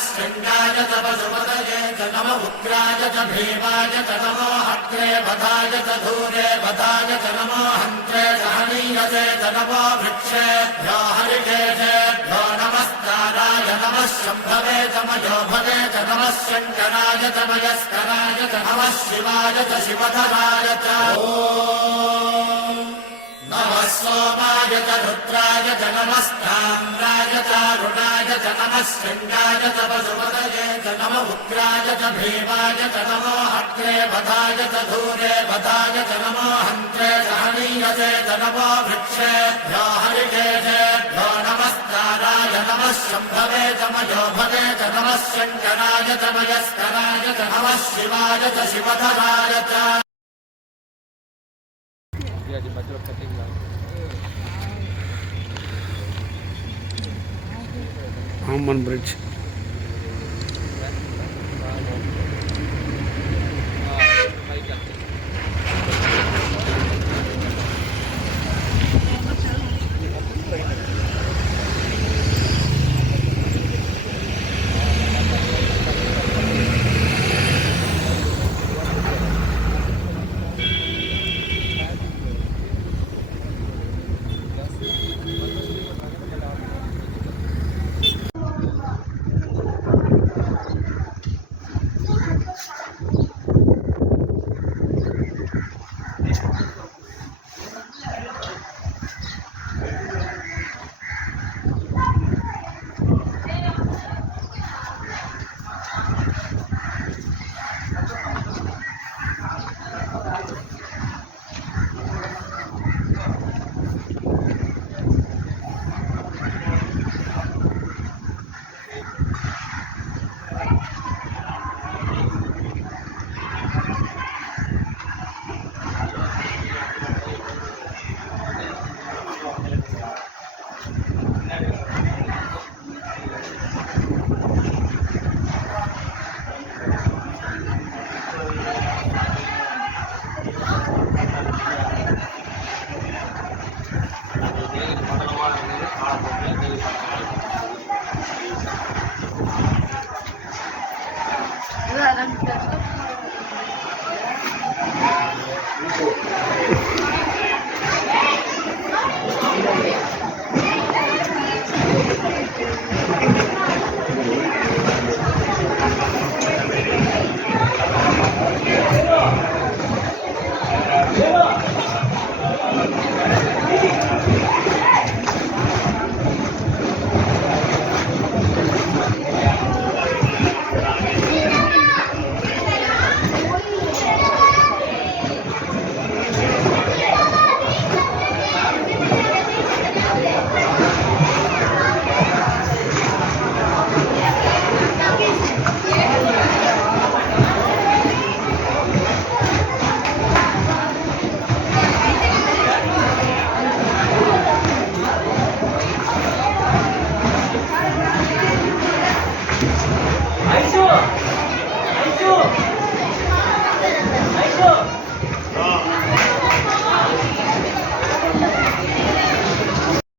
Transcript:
शृङ्गाय च पशुपतये च नम उग्राय च भीमाय च नमो हत्रे वधाय च धूरे वधाय च नमो हन्त्रे सहनीयसे च नमो वृक्षेभ्यो हरिकेशेभ्यो नमस्काराय नमः शम्भवे च मयोभवे च नमः शङ्कराय च मयस्कराय च नमः शिवाय च शिवधराय च नमः सोमाय च रुद्राय च नमस्ताम्राय च रुणाय च नमः शृङ्गाय च पशुपतये च नम उग्राय च भीमाय च नमो हत्रे वधाय च धूरे वधाय च नमो हन्त्रे सहनीयसे च नमो वृक्षेभ्यो हरिकेशेभ्यो नमस्काराय नमः शम्भवे च मयोभवे च नमः शङ्कराय च मयस्कराय च नमः शिवाय च शिवधराय च Amman Bridge. 아이쇼!